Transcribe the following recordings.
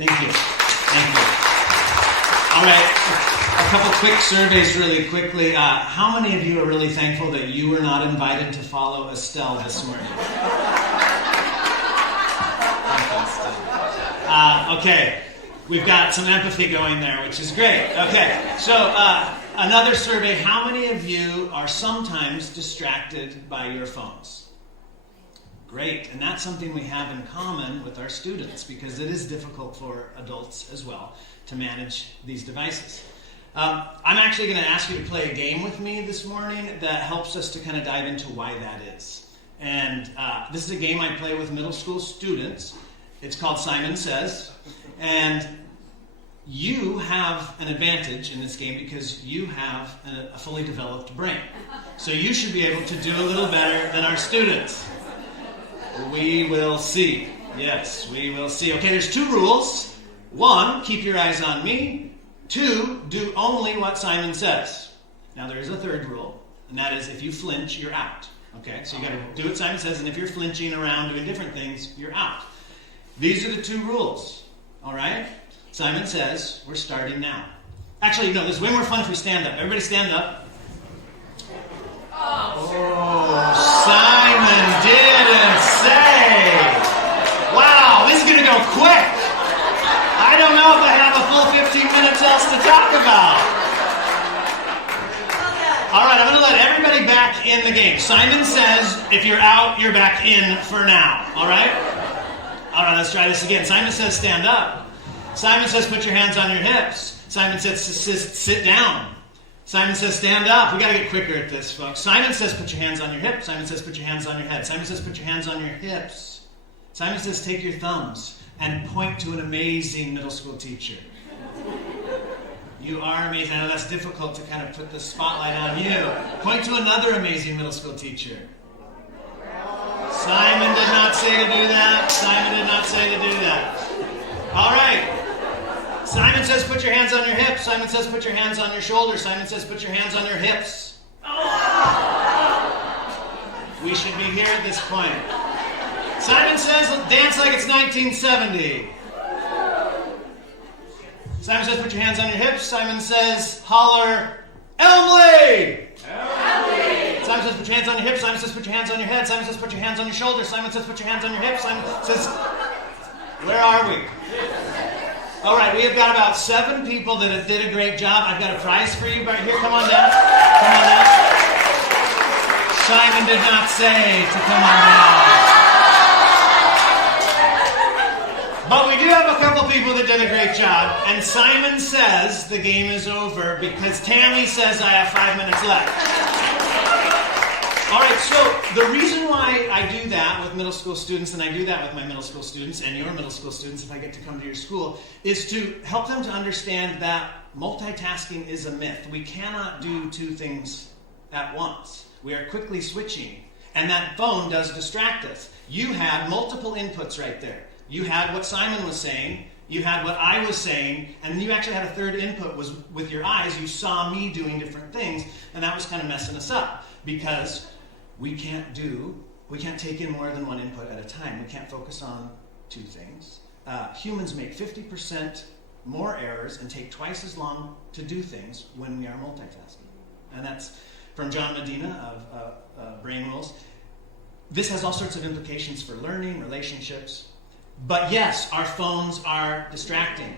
Thank you. Thank you. All right, a couple quick surveys really quickly. How many of you are really thankful that you were not invited to follow Estelle this morning? Okay, we've got some empathy going there, which is great. Okay, so another survey. How many of you are sometimes distracted by your phones? Great, and that's something we have in common with our students because it is difficult for adults as well to manage these devices. I'm actually going to ask you to play a game with me this morning that helps us to kind of dive into why that is. And this is a game I play with middle school students. It's called Simon Says, and you have an advantage in this game because you have a fully developed brain. So you should be able to do a little better than our students. We will see. Yes, we will see. Okay, there's two rules. 1, keep your eyes on me. 2, do only what Simon says. Now there is a third rule, and that is if you flinch, you're out. Okay, so you got to do what Simon says, and if you're flinching around doing different things, you're out. These are the 2 rules. All right? Simon says, we're starting now. Actually, no, this is way more fun if we stand up. Everybody stand up. Oh, Simon didn't say. Wow, this is going to go quick. I don't know if I have a full 15 minutes else to talk about. All right, I'm going to let everybody back in the game. Simon says, if you're out, you're back in for now. All right? All right, let's try this again. Simon says, stand up. Simon says, put your hands on your hips. Simon says, sit down. Simon says, stand up. We got to get quicker at this, folks. Simon says, put your hands on your hips. Simon says, put your hands on your head. Simon says, put your hands on your hips. Simon says, take your thumbs and point to an amazing middle school teacher. You are amazing. I know that's difficult to kind of put the spotlight on you. Point to another amazing middle school teacher. Simon did not say to do that. Simon did not say to do that. All right. Simon says, put your hands on your hips. Simon says, put your hands on your shoulders. Simon says, put your hands on your hips. We should be here at this point. Simon says, dance like it's 1970. Simon says, put your hands on your hips. Simon says, holler, ELMLE! ELMLE! Simon says, put your hands on your hips. Simon says, put your hands on your head. Simon says, put your hands on your shoulders. Simon says, put your hands on your hips. Simon says, where are we? All right, we have got about 7 people that did a great job. I've got a prize for you right here. Come on down. Come on down. Simon did not say to come on down. But we do have a couple people that did a great job. And Simon says the game is over because Tammy says I have 5 minutes left. All right, so the reason why I do that with middle school students, and I do that with my middle school students and your middle school students if I get to come to your school, is to help them to understand that multitasking is a myth. We cannot do 2 things at once. We are quickly switching, and that phone does distract us. You had multiple inputs right there. You had what Simon was saying, you had what I was saying, and you actually had a third input was with your eyes. You saw me doing different things, and that was kind of messing us up because we can't take in more than 1 input at a time. We can't focus on 2 things. Humans make 50% more errors and take twice as long to do things when we are multitasking. And that's from John Medina of Brain Rules. This has all sorts of implications for learning, relationships. But yes, our phones are distracting.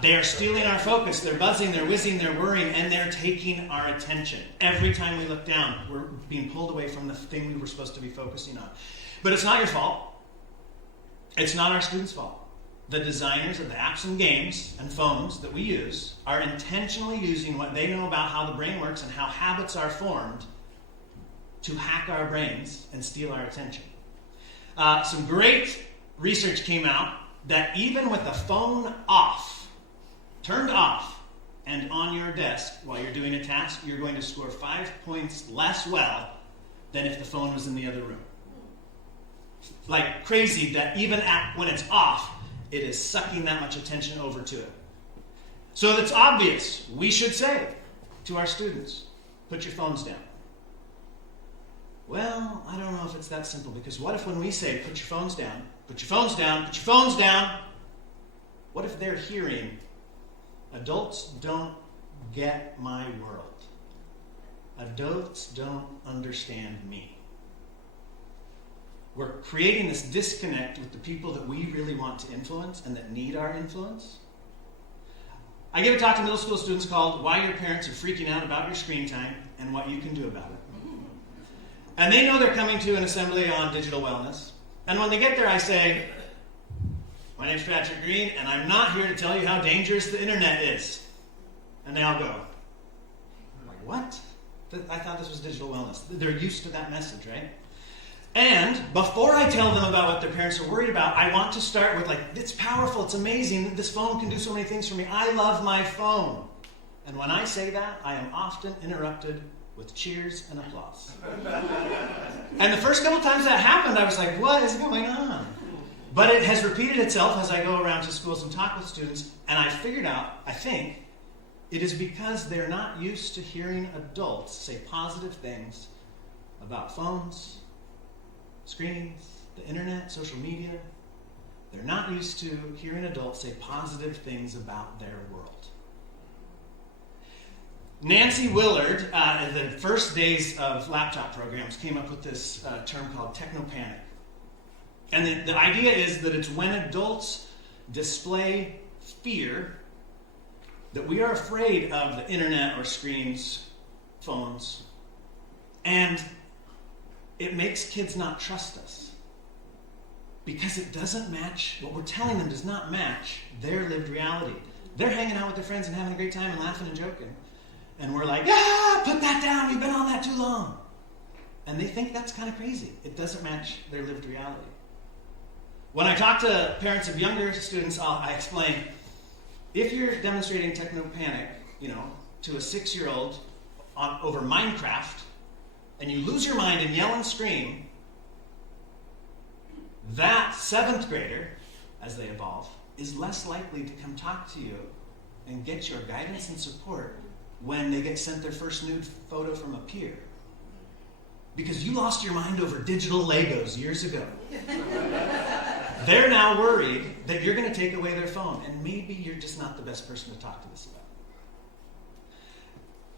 They are stealing our focus. They're buzzing, they're whizzing, they're whirring, and they're taking our attention. Every time we look down, we're being pulled away from the thing we were supposed to be focusing on. But it's not your fault. It's not our students' fault. The designers of the apps and games and phones that we use are intentionally using what they know about how the brain works and how habits are formed to hack our brains and steal our attention. Some great research came out that even with the phone off, turned off, and on your desk while you're doing a task, you're going to score 5 points less well than if the phone was in the other room. Like crazy that even when it's off, it is sucking that much attention over to it. So it's obvious. We should say to our students, put your phones down. Well, I don't know if it's that simple, because what if when we say, put your phones down, put your phones down, put your phones down, What if they're hearing, adults don't get my world. Adults don't understand me. We're creating this disconnect with the people that we really want to influence and that need our influence. I give a talk to middle school students called Why Your Parents Are Freaking Out About Your Screen Time and What You Can Do About it. And they know they're coming to an assembly on digital wellness. And when they get there, I say, my name's Patrick Green, and I'm not here to tell you how dangerous the internet is. And they all go, like, what? I thought this was digital wellness. They're used to that message, right? And before I tell them about what their parents are worried about, I want to start with, like, it's powerful, it's amazing, this phone can do so many things for me. I love my phone. And when I say that, I am often interrupted with cheers and applause. And the first couple times that happened, I was like, what is going on? But it has repeated itself as I go around to schools and talk with students, and I figured out, I think, it is because they're not used to hearing adults say positive things about phones, screens, the internet, social media. They're not used to hearing adults say positive things about their world. Nancy Willard, in the first days of laptop programs, came up with this term called technopanic. And the idea is that it's when adults display fear, that we are afraid of the internet or screens, phones, and it makes kids not trust us. Because it doesn't match, what we're telling them does not match their lived reality. They're hanging out with their friends and having a great time and laughing and joking. And we're like, put that down, you've been on that too long. And they think that's kind of crazy. It doesn't match their lived reality. When I talk to parents of younger students, I explain, if you're demonstrating technopanic, to a 6-year-old over Minecraft, and you lose your mind and yell and scream, that 7th grader, as they evolve, is less likely to come talk to you and get your guidance and support when they get sent their first nude photo from a peer. Because you lost your mind over digital Legos years ago. They're now worried that you're going to take away their phone, and maybe you're just not the best person to talk to this about.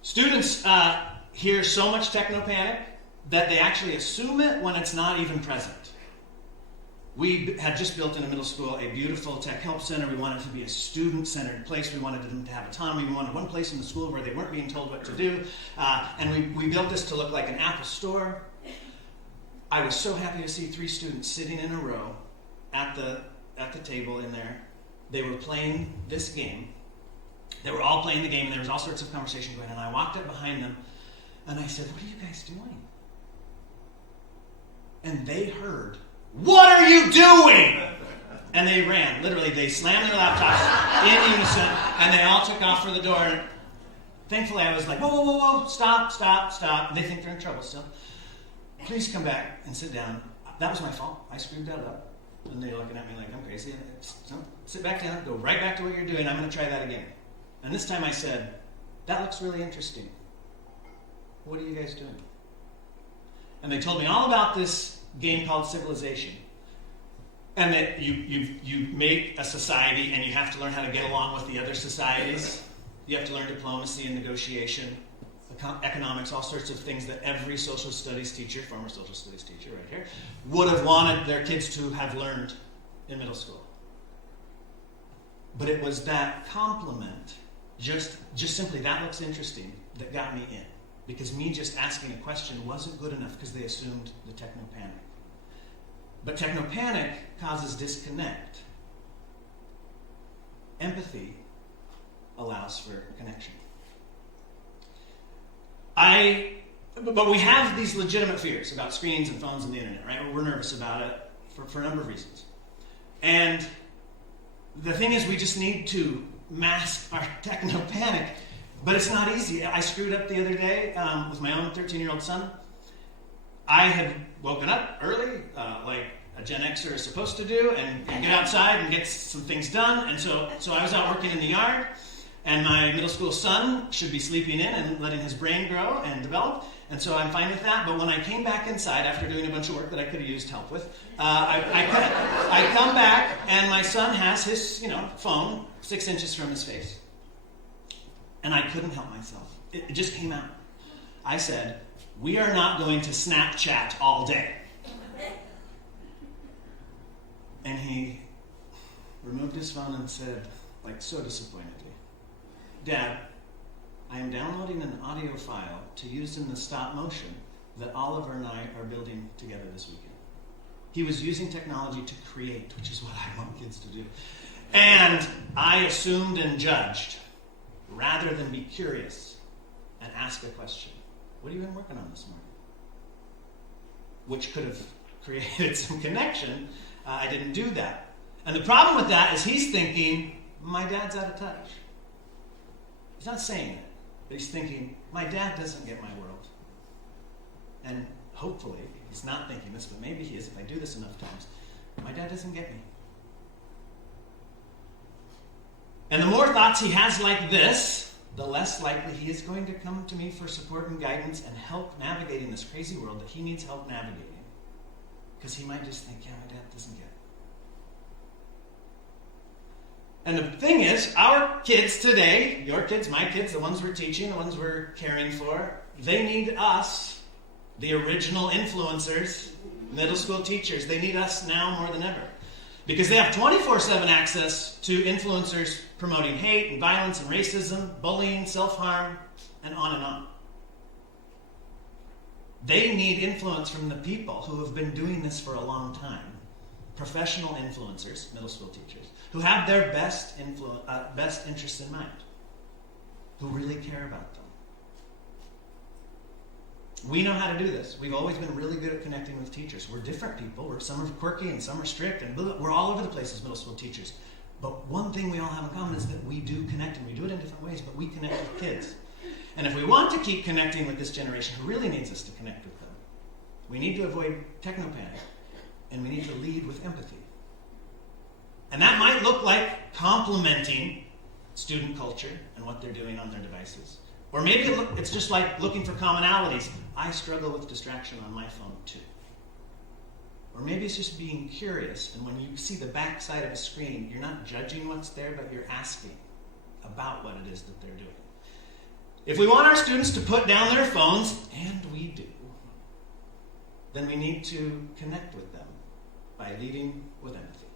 Students hear so much technopanic that they actually assume it when it's not even present. We had just built in a middle school a beautiful tech help center. We wanted it to be a student-centered place. We wanted them to have autonomy. We wanted one place in the school where they weren't being told what to do. And we built this to look like an Apple store. I was so happy to see 3 students sitting in a row at the table in there. They were playing this game. They were all playing the game, and there was all sorts of conversation going on. And I walked up behind them, and I said, what are you guys doing? And they heard, what are you doing? And they ran. Literally, they slammed their laptops in unison, and they all took off for the door. And thankfully, I was like, whoa, stop. They think they're in trouble still. Please come back and sit down. That was my fault. I screwed that up. And they're looking at me like I'm crazy. So, sit back down, go right back to what you're doing. I'm going to try that again. And this time I said, that looks really interesting. What are you guys doing? And they told me all about this game called Civilization. And that you make a society and you have to learn how to get along with the other societies. You have to learn diplomacy and negotiation, economics, all sorts of things that every social studies teacher, former social studies teacher right here, would have wanted their kids to have learned in middle school. But it was that compliment, just simply that looks interesting, that got me in. Because me just asking a question wasn't good enough because they assumed the technopanic. But technopanic causes disconnect. Empathy allows for connection. But we have these legitimate fears about screens and phones and the internet, right? We're nervous about it for a number of reasons. And the thing is, we just need to mask our technopanic, but it's not easy. I screwed up the other day with my own 13-year-old son. I had woken up early, like a Gen Xer is supposed to do, and get outside and get some things done. And so I was out working in the yard, and my middle school son should be sleeping in and letting his brain grow and develop. And so I'm fine with that. But when I came back inside after doing a bunch of work that I could have used help with, I come back and my son has his, phone 6 inches from his face. And I couldn't help myself. It just came out. I said, "We are not going to Snapchat all day." And he removed his phone and said, so disappointedly, "Dad, I am downloading an audio file to use in the stop motion that Oliver and I are building together this weekend." He was using technology to create, which is what I want kids to do. And I assumed and judged, rather than be curious and ask a question. "What have you been working on this morning?" Which could have created some connection. I didn't do that. And the problem with that is he's thinking, my dad's out of touch. He's not saying it, but he's thinking, my dad doesn't get my world. And hopefully, he's not thinking this, but maybe he is if I do this enough times. My dad doesn't get me. And the more thoughts he has like this, the less likely he is going to come to me for support and guidance and help navigating this crazy world that he needs help navigating. Because he might just think, yeah, my dad doesn't get it. And the thing is, our kids today, your kids, my kids, the ones we're teaching, the ones we're caring for, they need us, the original influencers, middle school teachers. They need us now more than ever. Because they have 24/7 access to influencers promoting hate and violence and racism, bullying, self-harm, and on and on. They need influence from the people who have been doing this for a long time. Professional influencers, middle school teachers, who have their best interests in mind, who really care about them. We know how to do this. We've always been really good at connecting with teachers. We're different people. Some are quirky and some are strict, and we're all over the place as middle school teachers. But one thing we all have in common is that we do connect, and we do it in different ways, but we connect with kids. And if we want to keep connecting with this generation who really needs us to connect with them, we need to avoid techno-panic, and we need to lead with empathy. And that might look like complimenting student culture and what they're doing on their devices. Or maybe it's just like looking for commonalities. I struggle with distraction on my phone too. Or maybe it's just being curious, and when you see the back side of a screen, you're not judging what's there, but you're asking about what it is that they're doing. If we want our students to put down their phones, and we do, then we need to connect with them by leading with empathy.